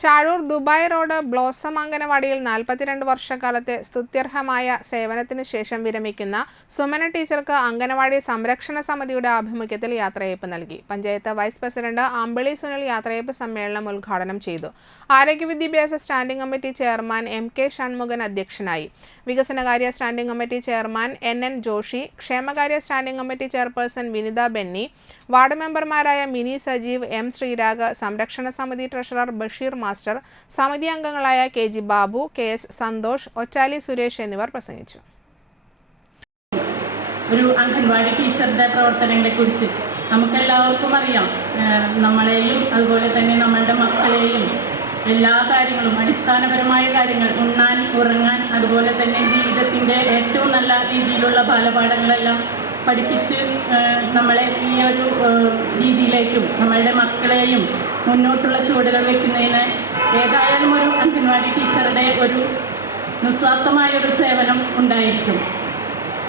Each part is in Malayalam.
ചാഴൂർ ദുബായ് റോഡ് ബ്ലോസം അംഗനവാടിയിൽ 42 വർഷക്കാലത്തെ സ്തുത്യർഹമായ സേവനത്തിനു ശേഷം വിരമിക്കുന്ന സുമന ടീച്ചർക്ക് അംഗനവാടി സംരക്ഷണ സമിതിയുടെ ആഭിമുഖ്യത്തിൽ യാത്രയയപ്പ് നൽകി. പഞ്ചായത്ത് വൈസ് പ്രസിഡന്റ് അമ്പിളി സുനിൽ യാത്രയയപ്പ് സമ്മേളനം ഉദ്ഘാടനം ചെയ്തു. ആരോഗ്യ വിദ്യാഭ്യാസ standing committee chairman MK Shanmukhan അധ്യക്ഷനായി. വികസനകാര്യ standing committee chairman NN Joshi, ക്ഷേമകാര്യ standing committee chairperson Vinitha Benny, ward മെമ്പർമാരായ മിനി സജീവ്, M ശ്രീരാഗ്, സംരക്ഷണ സമിതി ട്രഷറർ ബഷീർ മാസ്റ്റർ, സമിതി അംഗങ്ങളായ KG ബാബു, KS സന്തോഷ്, ഒച്ചാലി സുരേഷ് എന്നിവർ പ്രസംഗിച്ചു. ഒരു അംഗൻവാടി ടീച്ചറുടെ പ്രവർത്തനങ്ങളെക്കുറിച്ച് നമുക്കെല്ലാവർക്കും അറിയാം. നമ്മളെയും അതുപോലെ തന്നെ നമ്മളുടെ മക്കളെയും എല്ലാ കാര്യങ്ങളും, അടിസ്ഥാനപരമായ കാര്യങ്ങൾ, ഉണ്ണാൻ, ഉറങ്ങാൻ, അതുപോലെ തന്നെ ജീവിതത്തിൻ്റെ ഏറ്റവും നല്ല രീതിയിലുള്ള ബാലപാഠങ്ങളെല്ലാം പഠിപ്പിച്ച് നമ്മളെ ഈ ഒരു രീതിയിലേക്കും നമ്മളുടെ മക്കളെയും മുന്നോട്ടുള്ള ചുവടുകൾ വയ്ക്കുന്നതിന് ഏതായാലും ഒരു അംഗൻവാടി ടീച്ചറുടെ ഒരു നിസ്വാർത്ഥമായൊരു സേവനം ഉണ്ടായിരിക്കും.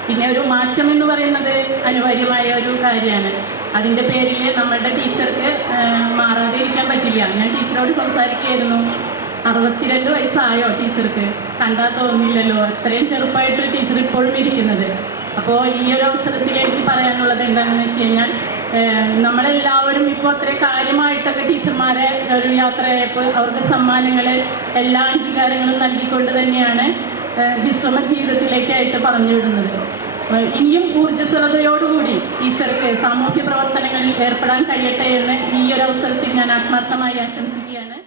പിന്നെ ഒരു മാറ്റം എന്ന് പറയുന്നത് അനിവാര്യമായ ഒരു കാര്യമാണ്. അതിൻ്റെ പേരിൽ നമ്മളുടെ ടീച്ചർക്ക് മാറാതെ ഇരിക്കാൻ പറ്റില്ല. ഞാൻ ടീച്ചറോട് സംസാരിക്കുകയായിരുന്നു. 62 വയസ്സായോ ടീച്ചർക്ക്? കണ്ടാൽ തോന്നില്ലല്ലോ, അത്രയും ചെറുപ്പമായിട്ട് ടീച്ചർ ഇപ്പോഴും ഇരിക്കുന്നത്. അപ്പോൾ ഈ ഒരു അവസരത്തിൽ എനിക്ക് പറയാനുള്ളത് എന്താണെന്ന് വെച്ച് കഴിഞ്ഞാൽ, നമ്മളെല്ലാവരും ഇപ്പോൾ അത്രയും കാര്യമായിട്ടൊക്കെ ടീച്ചർമാരെ ഒരു യാത്രയയപ്പ്, അവർക്ക് സമ്മാനങ്ങൾ, എല്ലാ അംഗീകാരങ്ങളും നൽകിക്കൊണ്ട് തന്നെയാണ് വിശ്രമ ജീവിതത്തിലേക്കായിട്ട് പറഞ്ഞു വിടുന്നത്. ഇനിയും ഊർജ്ജസ്വലതയോടുകൂടി ടീച്ചർക്ക് സാമൂഹ്യ പ്രവർത്തനങ്ങളിൽ ഏർപ്പെടാൻ കഴിയട്ടെ എന്ന് ഈ ഒരു അവസരത്തിൽ ഞാൻ ആത്മാർത്ഥമായി ആശംസിക്കുകയാണ്.